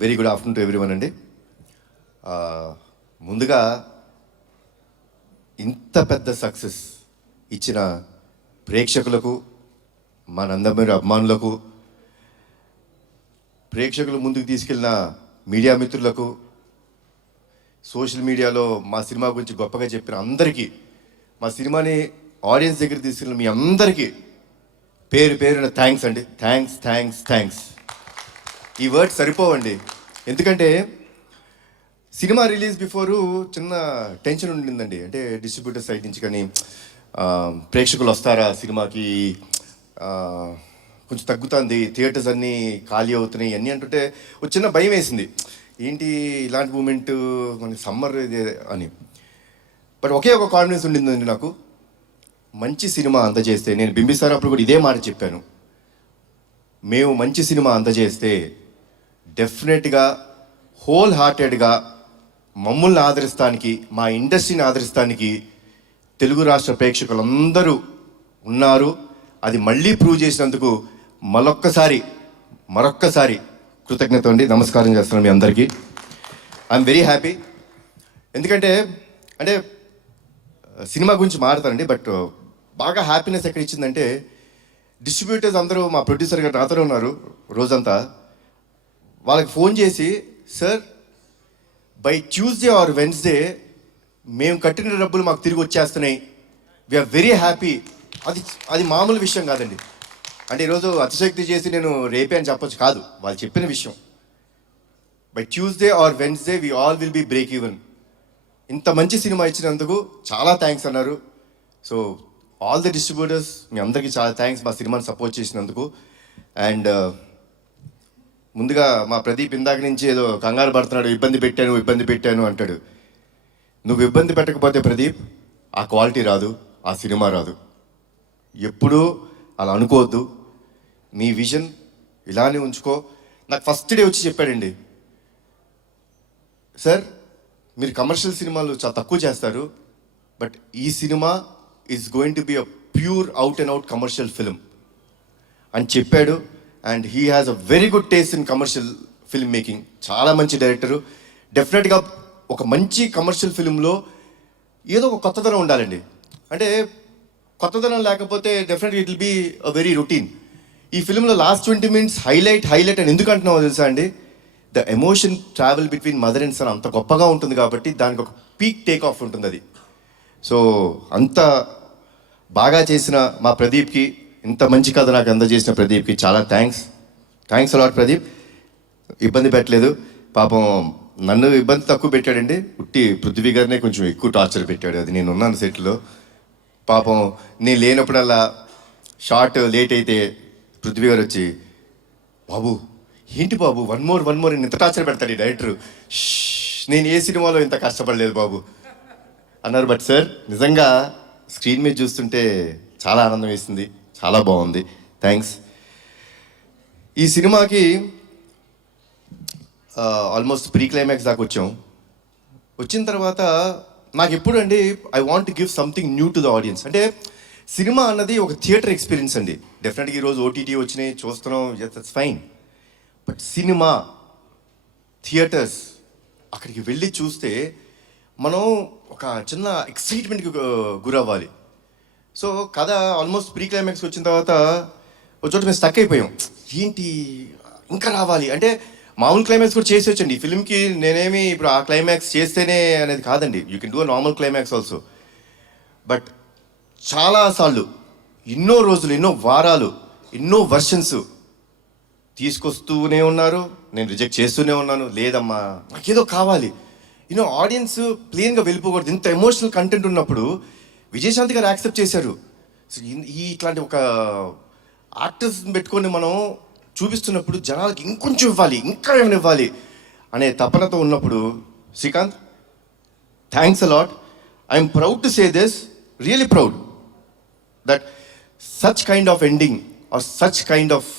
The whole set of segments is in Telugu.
Very good afternoon to everyone అండి. ముందుగా ఇంత పెద్ద సక్సెస్ ఇచ్చిన ప్రేక్షకులకు, మా నందమూరి అభిమానులకు, ప్రేక్షకులు ముందుకు తీసుకెళ్ళిన మీడియా మిత్రులకు, సోషల్ మీడియాలో మా సినిమా గురించి గొప్పగా చెప్పిన అందరికీ, మా సినిమాని ఆడియన్స్ దగ్గర తీసుకెళ్ళిన మీ అందరికీ పేరు పేరున థ్యాంక్స్ అండి. Thanks thanks thanks. ఈ వర్డ్స్ సరిపోవండి. ఎందుకంటే సినిమా రిలీజ్ బిఫోరు చిన్న టెన్షన్ ఉండిందండి. అంటే డిస్ట్రిబ్యూటర్ సైడ్ నుంచి కానీ ప్రేక్షకులు వస్తారా సినిమాకి, కొంచెం తగ్గుతుంది, థియేటర్స్ అన్నీ ఖాళీ అవుతున్నాయి అన్నీ అంటుంటే ఒక చిన్న భయం వేసింది. ఏంటి ఇలాంటి మూమెంట్ మన సమ్మర్ ఇది అని. బట్ ఒకే ఒక కాన్ఫిడెన్స్ ఉండిందండి నాకు. మంచి సినిమా అందజేస్తే, నేను బింబిసార్ అప్పుడు కూడా ఇదే మాట చెప్పాను, మేము మంచి సినిమా అందజేస్తే డెఫినెట్గా హోల్ హార్టెడ్గా మమ్మల్ని ఆదరిస్తానికి, మా ఇండస్ట్రీని ఆదరిస్తానికి తెలుగు రాష్ట్ర ప్రేక్షకులందరూ ఉన్నారు. అది మళ్ళీ ప్రూవ్ చేసినందుకు మరొక్కసారి కృతజ్ఞత అండి. నమస్కారం చేస్తున్నాను మీ అందరికీ. I'm very happy. ఎందుకంటే సినిమా గురించి మాట్లాడతానండి, బట్ బాగా హ్యాపీనెస్ ఎక్కడ ఇచ్చిందంటే డిస్ట్రిబ్యూటర్స్ అందరూ, మా ప్రొడ్యూసర్ గారు నాతోనే ఉన్నారు రోజంతా, వాళ్ళకి ఫోన్ చేసి, sir by Tuesday or Wednesday మేము కట్టిన డబ్బులు మాకు తిరిగి వచ్చేస్తున్నాయి, వీఆర్ వెరీ హ్యాపీ. అది మామూలు విషయం కాదండి. అంటే ఈరోజు అతిశక్తి చేసి నేను రేపే అని చెప్పొచ్చు కాదు, వాళ్ళు చెప్పిన విషయం. By Tuesday or Wednesday we all will be break even. ఇంత మంచి సినిమా ఇచ్చినందుకు చాలా థ్యాంక్స్ అన్నారు. సో ఆల్ ది డిస్ట్రిబ్యూటర్స్, మీ అందరికీ చాలా థ్యాంక్స్ మా సినిమాని సపోర్ట్ చేసినందుకు. అండ్ ముందుగా మా ప్రదీప్ ఇందాక నుంచి ఏదో కంగారు పడుతున్నాడు, ఇబ్బంది పెట్టాను అంటాడు. నువ్వు ఇబ్బంది పెట్టకపోతే ప్రదీప్ ఆ క్వాలిటీ రాదు, ఆ సినిమా రాదు. ఎప్పుడూ అలా అనుకోవద్దు. నీ విజన్ ఇలానే ఉంచుకో. నాకు ఫస్ట్ డే వచ్చి చెప్పాడండి, సార్ మీరు కమర్షియల్ సినిమాలు చాలా తక్కువ చేస్తారు, బట్ ఈ cinema is going to be a pure out and out commercial film అని చెప్పాడు. And he has a very good taste in commercial film making. చాలా మంచి డైరెక్టరు. డెఫినెట్గా ఒక మంచి కమర్షియల్ ఫిల్మ్లో ఏదో ఒక కొత్తదనం ఉండాలండి. అంటే కొత్తదనం లేకపోతే డెఫినెట్గా it will be a very routine. ఈ ఫిల్మ్లో లాస్ట్ 20 minutes హైలైట్ అని ఎందుకు అంటున్నామో తెలుసా అండి? The emotion travel between mother and son అంత గొప్పగా ఉంటుంది కాబట్టి దానికి ఒక పీక్ టేక్ ఆఫ్ ఉంటుంది అది. సో అంత బాగా చేసిన మా ప్రదీప్కి, ఇంత మంచి కథ నాకు అందజేసిన ప్రదీప్కి చాలా థ్యాంక్స్ అలాట్ ప్రదీప్. ఇబ్బంది పెట్టలేదు పాపం, నన్ను ఇబ్బంది తక్కువ పెట్టాడండి. ఉట్టి పృథ్వీ గారినే కొంచెం ఎక్కువ టార్చర్ పెట్టాడు. అది నేను ఉన్నాను సెట్లో. పాపం నేను లేనప్పుడల్లా షార్ట్ లేట్ అయితే పృథ్వీ గారు వచ్చి, బాబు ఏంటి బాబు వన్ మోర్ ఇంత టార్చర్ పెడతాడు ఈ డైరెక్టర్, నేను ఏ సినిమాలో ఇంత కష్టపడలేదు బాబు అన్నారు. బట్ సార్ నిజంగా స్క్రీన్ మీద చూస్తుంటే చాలా ఆనందం వేసింది, చాలా బాగుంది. థ్యాంక్స్. ఈ సినిమాకి ఆల్మోస్ట్ ప్రీ క్లైమాక్స్ దాకా వచ్చిన తర్వాత నాకు ఎప్పుడు అండి I want give something new to the audience. అంటే సినిమా అన్నది ఒక థియేటర్ ఎక్స్పీరియన్స్ అండి. డెఫినెట్గా ఈరోజు ఓటీటీ వచ్చినాయి, చూస్తున్నాం, that's fine. But cinema theatres అక్కడికి వెళ్ళి చూస్తే మనం ఒక చిన్న ఎక్సైట్మెంట్కి గురవ్వాలి. సో కథ ఆల్మోస్ట్ ప్రీ క్లైమాక్స్ వచ్చిన తర్వాత ఒక చోట మేము స్టక్ అయిపోయాం. ఏంటి ఇంకా రావాలి అంటే, మామూలు క్లైమాక్స్ కూడా చేసేయచ్చండి ఈ ఫిల్మ్కి. నేనేమి ఇప్పుడు ఆ క్లైమాక్స్ చేస్తేనే అనేది కాదండి, you can do a normal climax also. But చాలాసార్లు, ఎన్నో రోజులు, ఎన్నో వారాలు, ఎన్నో వర్షన్స్ తీసుకొస్తూనే ఉన్నారు, నేను రిజెక్ట్ చేస్తూనే ఉన్నాను. లేదమ్మా నాకేదో కావాలి, ఆడియన్స్ ప్లెయిన్గా వెళ్ళిపోకూడదు. ఇంత ఎమోషనల్ కంటెంట్ ఉన్నప్పుడు విజయశాంతి గారు యాక్సెప్ట్ చేశారు. సో ఇట్లాంటి ఒక ఆర్టిస్ట్ని పెట్టుకొని మనం చూపిస్తున్నప్పుడు జనాలకి ఇంకొంచెం ఇవ్వాలి, ఇంకా ఏమైనా ఇవ్వాలి అనే తపనతో ఉన్నప్పుడు, Srikanth thanks a lot. I'm proud to say this, really proud that such kind of ending or such kind of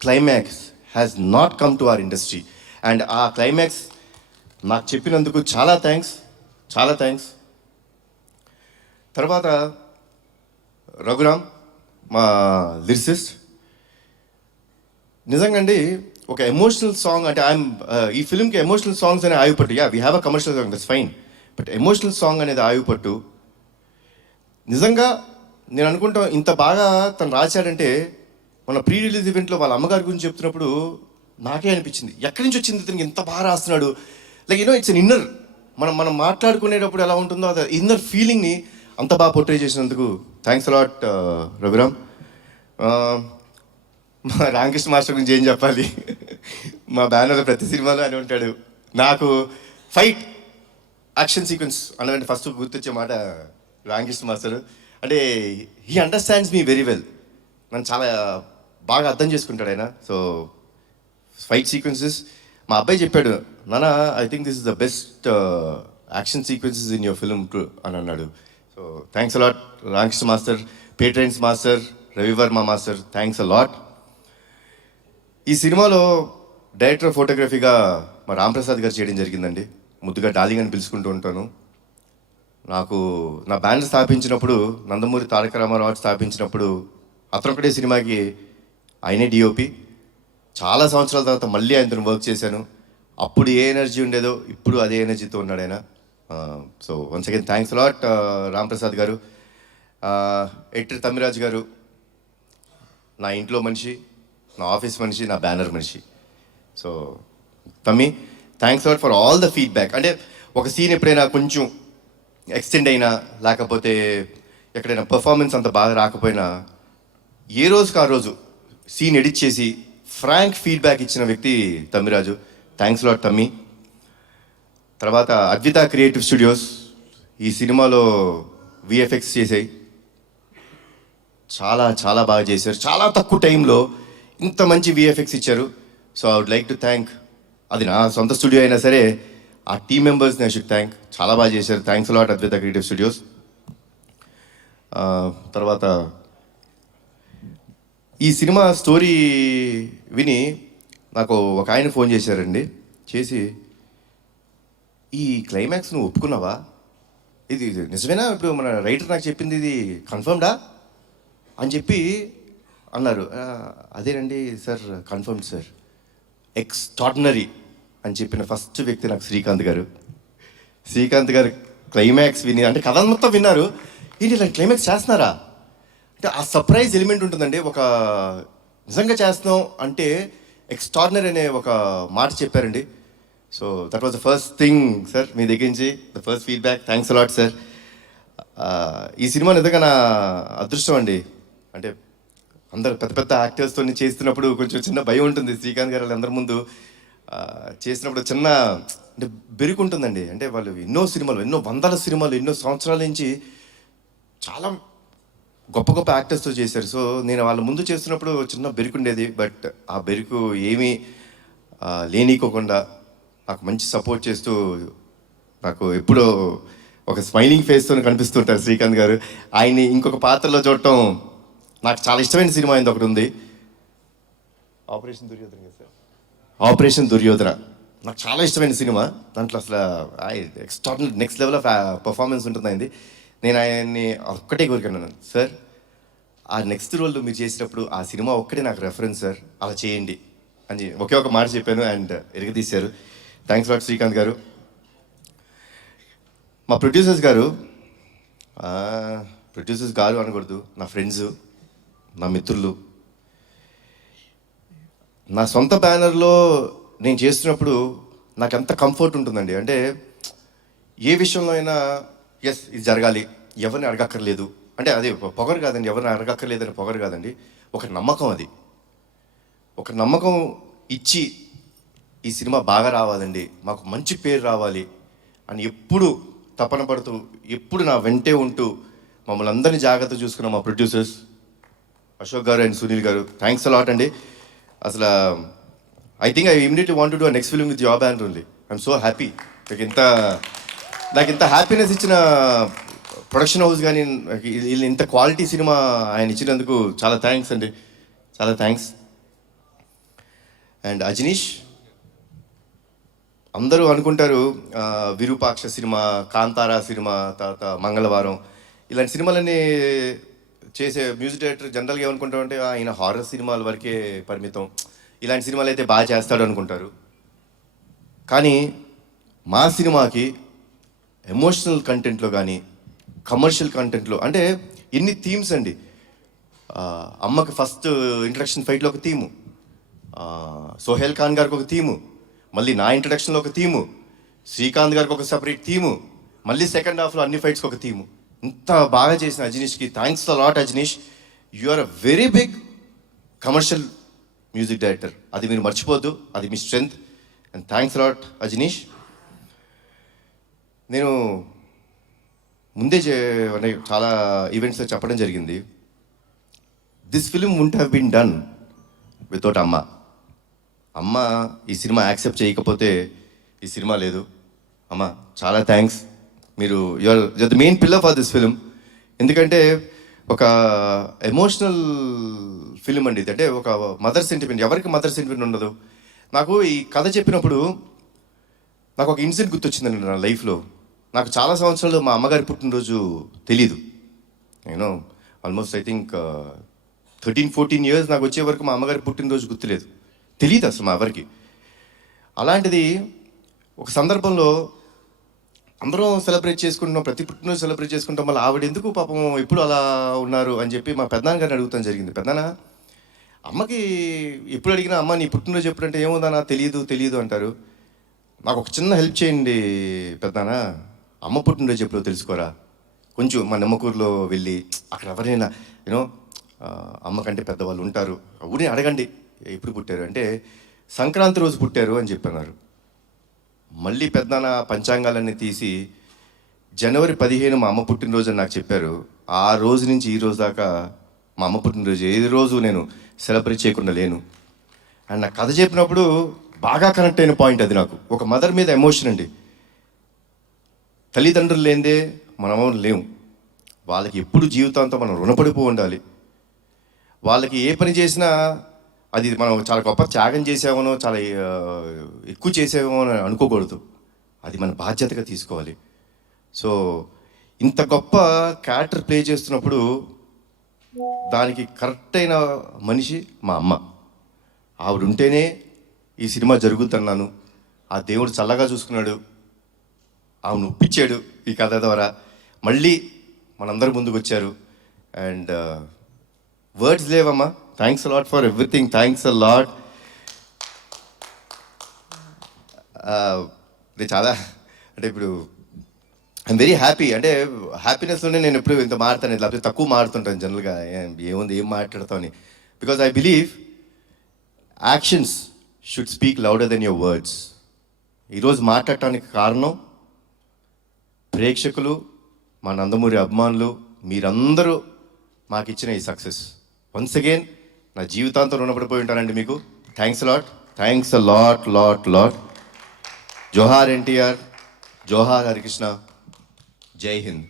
climax has not come to our industry. And ఆ క్లైమాక్స్ నాకు చెప్పినందుకు చాలా థ్యాంక్స్. తర్వాత రఘురామ్, మా లిరిసిస్ట్, నిజంగా అండి ఒక ఎమోషనల్ సాంగ్ అంటే ఈ ఫిల్మ్కి ఎమోషనల్ సాంగ్స్ అనే ఆయుపట్టు. We have a commercial song, that's fine. But emotional song అనేది ఆయుపట్టు. నిజంగా నేను అనుకుంటాం ఇంత బాగా తను రాశాడంటే మన ప్రీ రిలీజ్ ఈవెంట్లో వాళ్ళ అమ్మగారి గురించి చెప్తున్నప్పుడు నాకే అనిపించింది, ఎక్కడి నుంచి వచ్చింది ఇతనికి ఇంత బాగా రాస్తున్నాడు. లైక్ ఇట్స్ అన్ ఇన్నర్, మనం మనం మాట్లాడుకునేటప్పుడు ఎలా ఉంటుందో అది ఇన్నర్ ఫీలింగ్ని అంత బాగా పోర్ట్రే చేసినందుకు థ్యాంక్స్ అలాట్ రఘురామ్. మా రామకృష్ణ మాస్టర్ గురించి ఏం చెప్పాలి, మా బ్యానర్లో ప్రతి సినిమాలో అని ఉంటాడు. నాకు ఫైట్ యాక్షన్ సీక్వెన్స్ అన్నదంటే ఫస్ట్ గుర్తొచ్చే మాట రామకృష్ణ మాస్టర్. అంటే he understands me very well, నన్ను చాలా బాగా అర్థం చేసుకుంటాడు ఆయన. సో ఫైట్ సీక్వెన్సెస్ మా అబ్బాయి చెప్పాడు, నాన్న I think this is the best action sequences in your film అని అన్నాడు. So thanks a lot Ramakrishna master, Peter Hein master, Ravi Varma master, thanks a lot. ఈ సినిమాలో డైరెక్టర్ ఆఫ్ ఫోటోగ్రఫీగా మా రాంప్రసాద్ గారు చేయడం జరిగిందండి. ముద్దుగా డార్లింగ్ అని పిలుచుకుంటూ ఉంటాను. నాకు నా బ్యాండ్ స్థాపించినప్పుడు, నందమూరి తారక రామారావు స్థాపించినప్పుడు అతనొక్కడే సినిమాకి ఆయనే డిఓపి. చాలా సంవత్సరాల తర్వాత మళ్ళీ ఆయనతో వర్క్ చేశాను. అప్పుడు ఏ ఎనర్జీ ఉండేదో ఇప్పుడు అదే ఎనర్జీతో ఉన్నాడు ఆయన. So once again thanks a lot Ramprasad గారు. ఎడిటర్ తమ్మిరాజు గారు నా ఇంట్లో మనిషి, నా ఆఫీస్ మనిషి, నా బ్యానర్ మనిషి. సో తమ్మి thanks a lot for all the feedback. అంటే ఒక సీన్ ఎప్పుడైనా కొంచెం ఎక్స్టెండ్ అయినా లేకపోతే ఎక్కడైనా పర్ఫార్మెన్స్ అంత బాగా రాకపోయినా ఏ రోజుకి ఆ రోజు సీన్ ఎడిట్ చేసి ఫ్రాంక్ ఫీడ్బ్యాక్ ఇచ్చిన వ్యక్తి తమ్మిరాజు. థ్యాంక్స్ లాట్ తమ్మి. తర్వాత అద్విత క్రియేటివ్ స్టూడియోస్ ఈ సినిమాలో విఎఫ్ఎక్స్ చేసాయి, చాలా చాలా బాగా చేశారు. చాలా తక్కువ టైంలో ఇంత మంచి విఎఫ్ఎక్స్ ఇచ్చారు. So I would like to thank, అది నా సొంత స్టూడియో అయినా సరే ఆ టీమ్ మెంబర్స్ని ఐ షుడ్ థ్యాంక్. చాలా బాగా చేశారు. Thanks a lot Advitha creative studios. తర్వాత ఈ సినిమా స్టోరీ విని నాకు ఒక ఆయన ఫోన్ చేశారండి. చేసి ఈ క్లైమాక్స్ నువ్వు ఒప్పుకున్నావా, ఇది నిజమేనా, ఇప్పుడు మన రైటర్ నాకు చెప్పింది ఇది కన్ఫర్మ్డా అని చెప్పి అన్నారు. అదేనండి సార్, కన్ఫర్మ్ సార్, ఎక్స్ట్రాడినరీ అని చెప్పిన ఫస్ట్ వ్యక్తి నాకు శ్రీకాంత్ గారు. శ్రీకాంత్ గారు క్లైమాక్స్ విని, అంటే కథ మొత్తం విన్నారు, ఏంటి ఇలా క్లైమాక్స్ చేస్తున్నారా అంటే ఆ సర్ప్రైజ్ ఎలిమెంట్ ఉంటుందండి. ఒక నిజంగా చేస్తున్నాం అంటే ఎక్స్ట్రాడినరీ అనే ఒక మాట చెప్పారండి. So that was the first thing sir, మీ దగ్గర నుంచి the first feedback. Thanks a lot sir. ఈ సినిమా నిజంగా నా అదృష్టం అండి. అంటే అందరు పెద్ద పెద్ద యాక్టర్స్తో చేస్తున్నప్పుడు కొంచెం చిన్న భయం ఉంటుంది. శ్రీకాంత్ గారు అందరి ముందు చేసినప్పుడు చిన్న అంటే బెరుకుంటుందండి. అంటే వాళ్ళు ఎన్నో సినిమాలు, ఎన్నో వందల సినిమాలు, ఎన్నో సంవత్సరాల నుంచి చాలా గొప్ప గొప్ప యాక్టర్స్తో చేశారు. సో నేను వాళ్ళ ముందు చేస్తున్నప్పుడు చిన్న బెరుకుండేది. బట్ ఆ బెరుకు ఏమీ లేనీకోకుండా నాకు మంచి సపోర్ట్ చేస్తూ నాకు ఎప్పుడూ ఒక స్మైలింగ్ ఫేస్తో కనిపిస్తుంటారు శ్రీకాంత్ గారు. ఆయన్ని ఇంకొక పాత్రలో చూడటం నాకు చాలా ఇష్టమైన సినిమా అయింది ఒకటి ఉంది, operation Duryodhana sir. Operation Duryodhana నాకు చాలా ఇష్టమైన సినిమా. దాంట్లో అసలు extraordinary next level of performance ఉంటుంది అయింది. నేను ఆయన్ని ఒక్కటే కోరికన్నాను, సార్ ఆ నెక్స్ట్ రోల్ మీరు చేసినప్పుడు ఆ సినిమా ఒక్కటే నాకు రెఫరెన్స్ సార్, అలా చేయండి అని ఒకే ఒక మాట చెప్పాను అండ్ ఎరగదీశారు. థ్యాంక్స్ లాట్ శ్రీకాంత్ గారు. మా ప్రొడ్యూసర్స్ గారు అనకూడదు, నా ఫ్రెండ్స్, నా మిత్రులు. నా సొంత బ్యానర్లో నేను చేస్తున్నప్పుడు నాకు ఎంత కంఫర్ట్ ఉంటుందండి. అంటే ఏ విషయంలో అయినా ఎస్ ఇది జరగాలి, ఎవరిని అడగక్కర్లేదు అంటే అది పొగరు కాదండి, ఎవరిని అడగక్కర్లేదని పొగరు కాదండి, ఒక నమ్మకం. అది ఒక నమ్మకం ఇచ్చి ఈ సినిమా బాగా రావాలండి, మాకు మంచి పేరు రావాలి అని ఎప్పుడు తపన పడుతూ ఎప్పుడు నా వెంటే ఉంటూ మమ్మల్ని అందరినీ జాగ్రత్త చూసుకున్న మా ప్రొడ్యూసర్స్ అశోక్ గారు అండ్ సునీల్ గారు, థ్యాంక్స్ అలాట్ అండి. అసలు I think I immediately want to do next film with your banner only. I'm so happy. నాకు ఇంత హ్యాపీనెస్ ఇచ్చిన ప్రొడక్షన్ హౌస్ కానీ ఇంత క్వాలిటీ సినిమా ఆయన ఇచ్చినందుకు చాలా థ్యాంక్స్ అండి, చాలా థ్యాంక్స్. అండ్ అజనీష్, అందరూ అనుకుంటారు విరూపాక్ష సినిమా, కాంతారా సినిమా, తర్వాత మంగళవారం ఇలాంటి సినిమాలన్నీ చేసే మ్యూజిక్ డైరెక్టర్ జనరల్గా ఏమనుకుంటామంటే ఆయన హారర్ సినిమాల వరకే పరిమితం, ఇలాంటి సినిమాలు అయితే బాగా చేస్తాడు అనుకుంటారు. కానీ మా సినిమాకి ఎమోషనల్ కంటెంట్లో కానీ కమర్షియల్ కంటెంట్లో అంటే ఎన్ని థీమ్స్ అండి. అమ్మకి ఫస్ట్ ఇంట్రడక్షన్ ఫైట్లో ఒక థీము, సోహెల్ ఖాన్ గారికి ఒక థీము, మళ్ళీ నా ఇంట్రడక్షన్లో ఒక థీము, శ్రీకాంత్ గారికి ఒక సపరేట్ థీము, మళ్ళీ సెకండ్ హాఫ్లో అన్ని ఫైట్స్కి ఒక థీము. ఇంత బాగా చేసిన అజనీష్కి thanks a lot. Ajaneesh, you are a very big commercial music director. అది మీరు మర్చిపోద్దు, అది మీ strength. And thanks lot Ajaneesh. నేను ముందే చాలా ఈవెంట్స్లో చెప్పడం జరిగింది, this film won't have been done without అమ్మ. అమ్మ ఈ సినిమా యాక్సెప్ట్ చేయకపోతే ఈ సినిమా లేదు. అమ్మ చాలా థ్యాంక్స్. మీరు your the main pillar for this film. ఎందుకంటే ఒక ఎమోషనల్ ఫిలిం అండి ఇది. అంటే ఒక మదర్ సెంటిమెంట్. ఎవరికి మదర్ సెంటిమెంట్ ఉండదు? నాకు ఈ కథ చెప్పినప్పుడు నాకు ఒక ఇన్సిడెంట్ గుర్తొచ్చిందండి నా లైఫ్లో. నాకు చాలా సంవత్సరాలు మా అమ్మగారి పుట్టినరోజు తెలీదు. నేను ఆల్మోస్ట్ ఐ థింక్ 13-14 years నాకు వచ్చే వరకు మా అమ్మగారి పుట్టినరోజు గుర్తులేదు, తెలియదు అసలు మా ఎవరికి. అలాంటిది ఒక సందర్భంలో అందరం సెలబ్రేట్ చేసుకుంటున్నాం, ప్రతి పుట్టినరోజు సెలబ్రేట్ చేసుకుంటాం. మళ్ళీ ఆవిడ ఎందుకు పాపం ఎప్పుడు అలా ఉన్నారు అని చెప్పి మా పెద్దనాన్న గారిని అడుగుతాం జరిగింది. పెద్దనాన్న, అమ్మకి ఎప్పుడు అడిగినా అమ్మ నీ పుట్టినరోజు ఎప్పుడంటే ఏముందన్నా తెలియదు అంటారు. నాకు ఒక చిన్న హెల్ప్ చేయండి పెద్దనాన్న, అమ్మ పుట్టినరోజు ఎప్పుడో తెలుసుకోరా. కొంచెం మా నిమ్మకూరులో వెళ్ళి అక్కడ ఎవరైనా యూనో అమ్మ కంటే పెద్దవాళ్ళు ఉంటారు, ఊరిని అడగండి ఎప్పుడు పుట్టారు అంటే సంక్రాంతి రోజు పుట్టారు అని చెప్పన్నారు. మళ్ళీ పెద్దనాన్న పంచాంగాలన్నీ తీసి జనవరి 15 మా అమ్మ పుట్టినరోజు అని నాకు చెప్పారు. ఆ రోజు నుంచి ఈ రోజు దాకా మా అమ్మ పుట్టినరోజు ఏ రోజు నేను సెలబ్రేట్ చేయకుండా లేను. అండ్ నాకు కథ చెప్పినప్పుడు బాగా కనెక్ట్ అయిన పాయింట్ అది. నాకు ఒక మదర్ మీద ఎమోషన్ అండి. తల్లిదండ్రులు లేనిదే మనం లేము. వాళ్ళకి ఎప్పుడు జీవితాంతం మనం రుణపడిపో ఉండాలి. వాళ్ళకి ఏ పని చేసినా అది మనం చాలా గొప్ప త్యాగం చేసామనో చాలా ఎక్కువ చేసామో అని అనుకోకూడదు. అది మన బాధ్యతగా తీసుకోవాలి. సో ఇంత గొప్ప క్యారెక్టర్ ప్లే చేస్తున్నప్పుడు దానికి కరెక్ట్ అయిన మనిషి మా అమ్మ. ఆవిడ ఉంటేనే ఈ సినిమా జరుగుతున్నాను. ఆ దేవుడు చల్లగా చూసుకున్నాడు, ఆమెను ఒప్పించాడు ఈ కథ ద్వారా. మళ్ళీ మనందరి ముందుకు వచ్చారు. అండ్ వర్డ్స్ లేవమ్మా. Thanks a lot for everything. Thanks a lot. నేను చాలా అంటే ఇప్పుడు ఐఎమ్ వెరీ హ్యాపీ. అంటే హ్యాపీనెస్లోనే నేను ఎప్పుడు ఇంత మాడతాను, లేకపోతే తక్కువ మాడుతుంటాను జనరల్గా. ఏముంది ఏం మాట్లాడతావు అని. Because I believe actions should speak louder than your words. ఈరోజు మాట్లాడటానికి కారణం ప్రేక్షకులు, మా నందమూరి అభిమానులు, మీరందరూ మాకు ఇచ్చిన ఈ సక్సెస్. వన్స్ అగైన్ నా జీవితాంతం రుణపడిపోయి ఉంటానండి మీకు. Thanks lot. Thanks a lot lot lot. జోహార్ ఎన్టీఆర్, జోహార్ హరికృష్ణ, జై హింద్.